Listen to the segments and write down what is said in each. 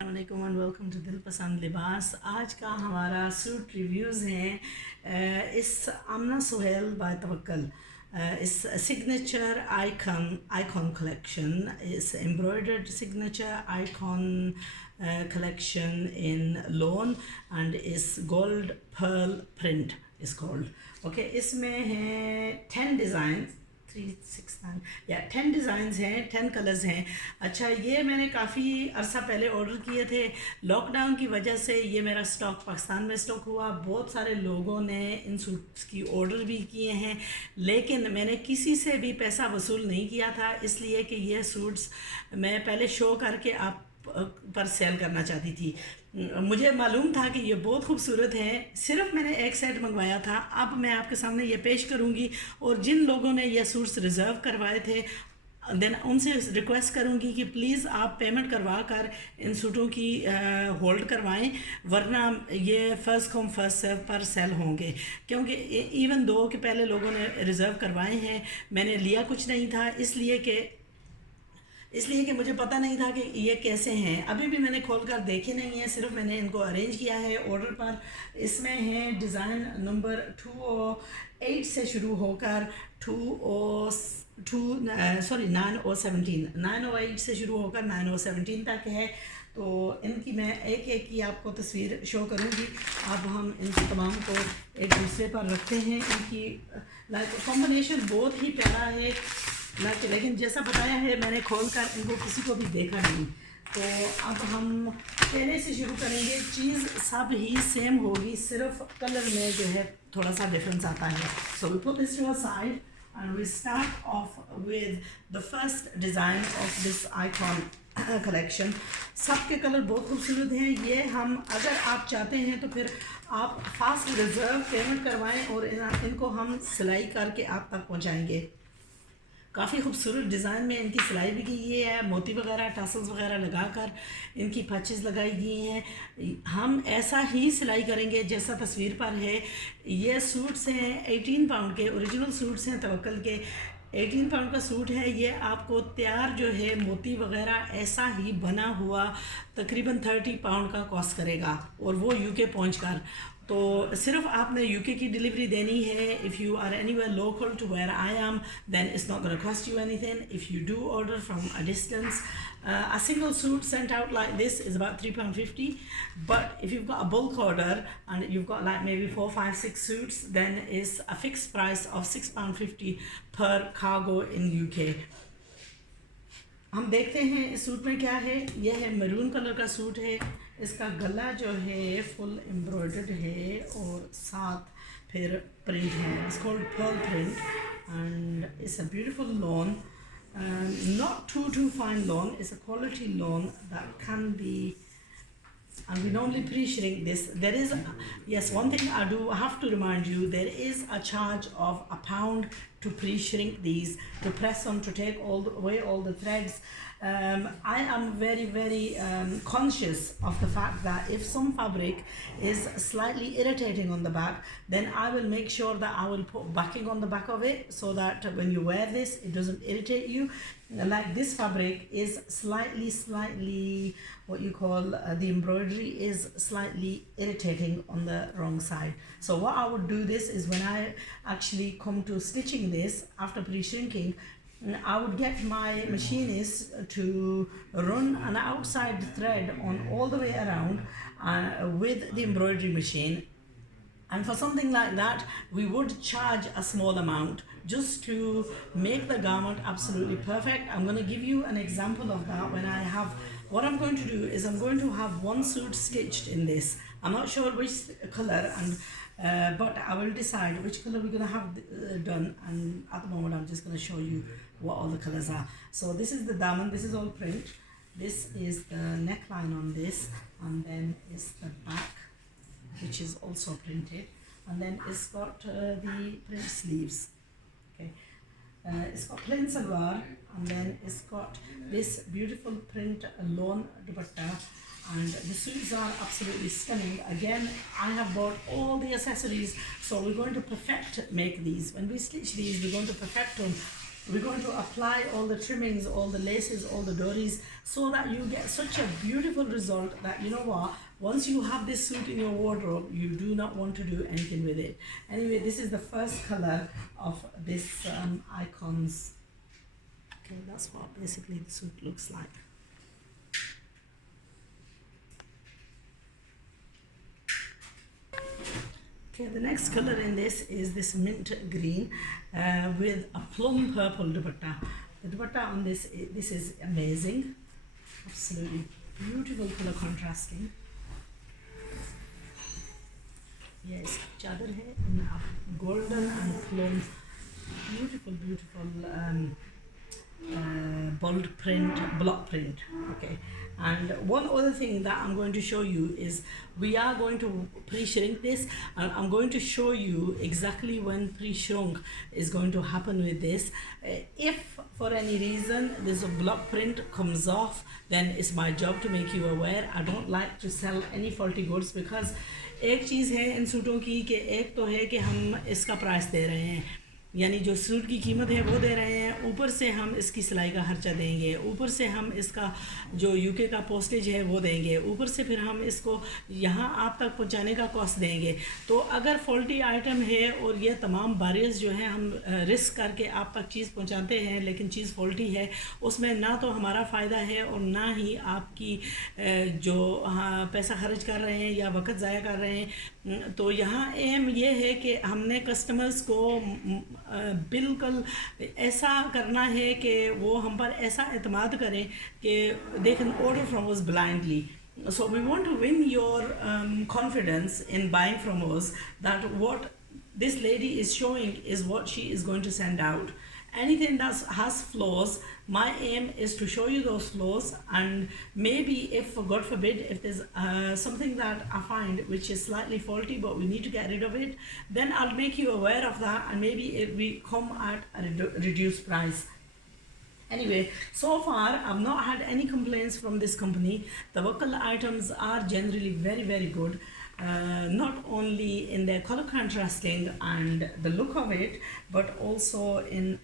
Assalamualaikum and welcome to दिल पसंद लिबास। आज का हमारा सूट रिव्यूज़ हैं इस आमना सुहेल बाय तवक्कल। इस सिग्नेचर आइकॉन कलेक्शन, इस embroidered signature icon collection in lawn and is gold pearl print is called. Okay, इसमें हैं 10 डिज़ाइन 369 या 10 डिज़ाइंस हैं, 10 कलर्स हैं। अच्छा, ये मैंने काफ़ी अरसा पहले ऑर्डर किए थे। लॉकडाउन की वजह से ये मेरा स्टॉक पाकिस्तान में स्टॉक हुआ। बहुत सारे लोगों ने इन सूट्स की ऑर्डर भी किए हैं, लेकिन मैंने किसी से भी पैसा वसूल नहीं किया था, इसलिए कि ये सूट्स मैं पहले शो करके आप पर सेल करना चाहती थी। मुझे मालूम था कि ये बहुत खूबसूरत है। सिर्फ मैंने एक सेट मंगवाया था। अब मैं आपके सामने ये पेश करूँगी, और जिन लोगों ने ये सूट्स रिज़र्व करवाए थे देन उनसे रिक्वेस्ट करूँगी कि प्लीज़ आप पेमेंट करवा कर इन सूटों की होल्ड करवाएं, वरना ये फ़र्स्ट कम फर्स्ट सर्व पर सेल होंगे। क्योंकि इवन दो कि पहले लोगों ने रिज़र्व करवाए हैं, मैंने लिया कुछ नहीं था, इसलिए कि मुझे पता नहीं था कि ये कैसे हैं। अभी भी मैंने खोल कर देखे नहीं है, सिर्फ मैंने इनको अरेंज किया है ऑर्डर पर। इसमें है डिज़ाइन नंबर 208 से शुरू होकर 908 से शुरू होकर 917 तक है। तो इनकी मैं एक एक की आपको तस्वीर शो करूँगी। अब हम इन तमाम को एक दूसरे पर रखते हैं। इनकी कॉम्बिनेशन बहुत ही प्यारा है, लेकिन जैसा बताया है मैंने खोलकर इनको किसी को भी देखा नहीं। तो अब हम पहले से शुरू करेंगे। चीज़ सब ही सेम होगी, सिर्फ कलर में जो है थोड़ा सा डिफरेंस आता है। So we put this to a side and we start off with the first design of this icon collection. सब के कलर बहुत खूबसूरत हैं। ये हम अगर आप चाहते हैं तो फिर आप फास्ट रिज़र्व पेमेंट करवाएं और इनको हम सिलाई करके आप तक पहुँचाएँगे। काफ़ी खूबसूरत डिज़ाइन में इनकी सिलाई भी की है, मोती वगैरह टासल्स वगैरह लगाकर इनकी पैचेस लगाई गई हैं। हम ऐसा ही सिलाई करेंगे जैसा तस्वीर पर है। ये सूट्स हैं 18 पाउंड के, ओरिजिनल सूट्स हैं तवक्कल के। 18 पाउंड का सूट है ये। आपको तैयार जो है मोती वगैरह ऐसा ही बना हुआ तकरीबन 30 पाउंड का कॉस्ट करेगा, और वो यूके पहुंचकर। तो सिर्फ आपने यूके की डिलीवरी देनी है। If you are anywhere local to where I am then it's not gonna cost you anything. If you do order from a distance, a single suit sent out like this is about £3.50, but if you've got a bulk order and you've got like maybe 4, 5, 6 suits, then it's a fixed price of £6.50 per cargo in UK. हम देखते हैं इस suit में क्या है। यह है maroon colour का सूट है। इसका गला जो है फुल एम्ब्रॉयडर्ड है और साथ फिर प्रिंट है। It's called pearl print and it's a beautiful lawn, not too fine lawn. It's a quality lawn that can be, and we normally pre-shrink this. There is yes, one thing I do have to remind you, there is a charge of £1 to pre-shrink these, to press on, to take away all the threads. I am very conscious of the fact that if some fabric is slightly irritating on the back, then I will make sure that I will put backing on the back of it, so that when you wear this it doesn't irritate you. Like this fabric is slightly what you call the embroidery is slightly irritating on the wrong side. So what I would do this is, when I actually come to stitching this after pre-shrinking, I would get my machinist to run an outside thread on all the way around with the embroidery machine. And for something like that, we would charge a small amount just to make the garment absolutely perfect. I'm going to give you an example of that. What I'm going to do is I'm going to have one suit stitched in this. I'm not sure which color, but I will decide which color we're going to have done. And at the moment, I'm just going to show you what all the colors are. So this is the daman. This is all print. This is the neckline on this, and then is the back, which is also printed, and then it's got the print sleeves. Okay, it's got plain salwar, and then it's got this beautiful print lawn dupatta, and the suits are absolutely stunning. Again, I have bought all the accessories, so we're going to make these. When we stitch these, we're going to perfect them. We're going to apply all the trimmings, all the laces, all the dories, so that you get such a beautiful result that, you know what, once you have this suit in your wardrobe, you do not want to do anything with it. Anyway, this is the first color of this icons. Okay, that's what basically the suit looks like. Okay, the next color in this is this mint green with a plum purple dupatta. The dupatta on this is amazing, absolutely beautiful color contrasting. Yes, chadar hai in golden and plum, beautiful bold print, block print. Okay, and one other thing that I'm going to show you is we are going to pre-shrink this, and I'm going to show you exactly when pre-shrunk is going to happen with this. If for any reason this block print comes off, then it's my job to make you aware. I don't like to sell any faulty goods, because एक चीज़ है इन सूटों की कि एक तो है कि हम इसका प्राइस दे रहे हैं, यानी जो सूट की कीमत है वो दे रहे हैं, ऊपर से हम इसकी सिलाई का खर्चा देंगे, ऊपर से हम इसका जो यूके का पोस्टेज है वो देंगे, ऊपर से फिर हम इसको यहाँ आप तक पहुँचाने का कॉस्ट देंगे। तो अगर फॉल्टी आइटम है और ये तमाम बैरियर्स जो हैं हम रिस्क करके आप तक चीज़ पहुँचाते हैं, लेकिन चीज़ फॉल्टी है, उसमें ना तो हमारा फ़ायदा है और ना ही आपकी जो पैसा खर्च कर रहे हैं या वक्त ज़ाया कर रहे हैं। तो यहाँ एम ये है कि हमने कस्टमर्स को बिल्कुल ऐसा करना है कि वो हम पर ऐसा एतमाद करें कि they can order from us blindly. So we want to win your confidence in buying from us, that what this lady is showing is what she is going to send out. Anything that has flaws, my aim is to show you those flaws, and maybe if, God forbid, if there's something that I find which is slightly faulty but we need to get rid of it, then I'll make you aware of that, and maybe it will come at a reduced price. Anyway, so far I've not had any complaints from this company. The Tawaqul items are generally very good. Not only in their color contrasting and the look of it, but also in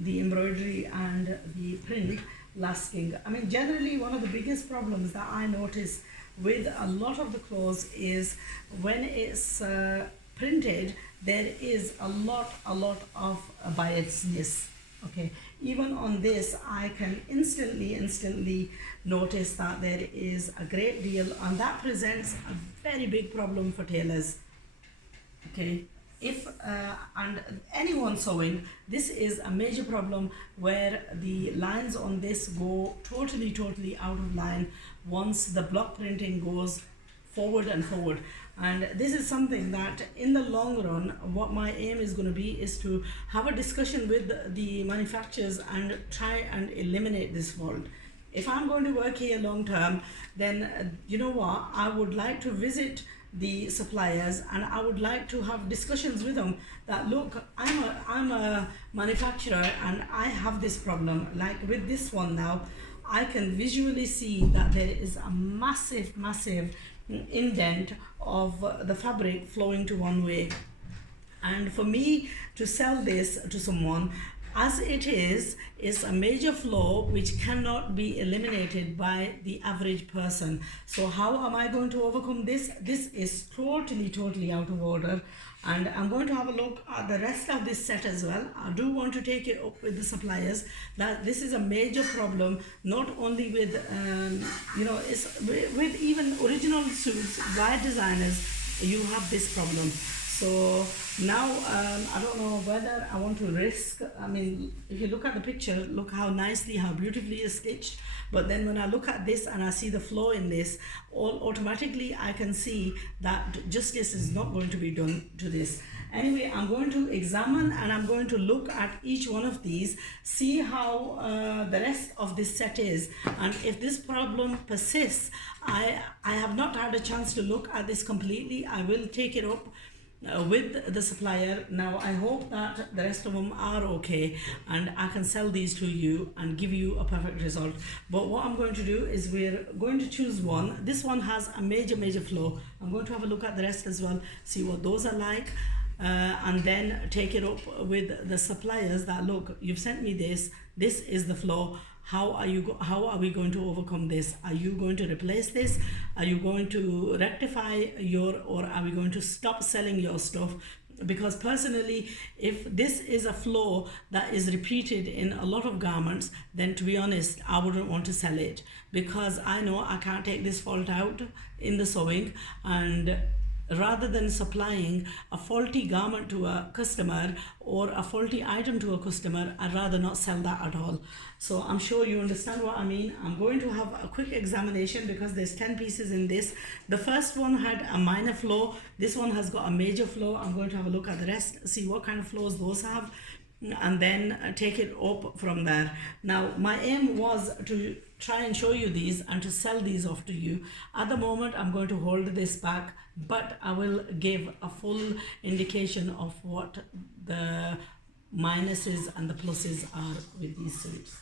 the embroidery and the print lasting. I mean, generally one of the biggest problems that I notice with a lot of the clothes is when it's printed, there is a lot of biasness. Okay, even on this I can instantly notice that there is a great deal, and that presents a very big problem for tailors. Okay, if and anyone sewing, this is a major problem where the lines on this go totally out of line once the block printing goes forward, and this is something that in the long run, what my aim is going to be is to have a discussion with the manufacturers and try and eliminate this fault. If I'm going to work here long term, then you know what, I would like to visit the suppliers and I would like to have discussions with them that, look, I'm a manufacturer and I have this problem. Like with this one now, I can visually see that there is a massive indent of the fabric flowing to one way, and for me to sell this to someone as it is a major flaw which cannot be eliminated by the average person. So how am I going to overcome this? This is totally out of order, and I'm going to have a look at the rest of this set as well. I do want to take it up with the suppliers that this is a major problem, not only with you know, it's with even original suits by designers. You have this problem. So now I don't know whether I want to risk. I mean, if you look at the picture, look how nicely, how beautifully it's stitched. But then when I look at this and I see the flow in this, automatically I can see that justice is not going to be done to this. Anyway, I'm going to examine and I'm going to look at each one of these, see how the rest of this set is, and if this problem persists, I have not had a chance to look at this completely. I will take it up with the supplier. Now I hope that the rest of them are okay and I can sell these to you and give you a perfect result. But what I'm going to do is we're going to choose one. This one has a major flow. I'm going to have a look at the rest as well, see what those are like, and then take it up with the suppliers that, look, you've sent me this is the flow, how are we going to overcome this? Are you going to replace this? Are you going to rectify or are we going to stop selling your stuff? Because personally, if this is a flaw that is repeated in a lot of garments, then to be honest, I wouldn't want to sell it, because I know I can't take this fault out in the sewing. And rather than supplying a faulty garment to a customer or a faulty item to a customer, I'd rather not sell that at all. So I'm sure you understand what I mean. I'm going to have a quick examination because there's 10 pieces in this. The first one had a minor flaw. This one has got a major flaw. I'm going to have a look at the rest, see what kind of flaws those have, and then take it up from there. Now, my aim was to try and show you these and to sell these off to you. At the moment, I'm going to hold this back, but I will give a full indication of what the minuses and the pluses are with these suits.